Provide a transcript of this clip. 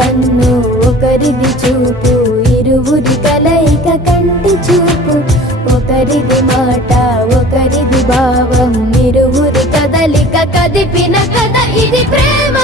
కన్ను ఒకరిది చూపు, ఇరువురి కలయిక కంటి చూపు. ఒకరిది మాట ఒకరిది భావం, ఇరువురి కదలిక కదిపిన కథ ఇది ప్రేమ.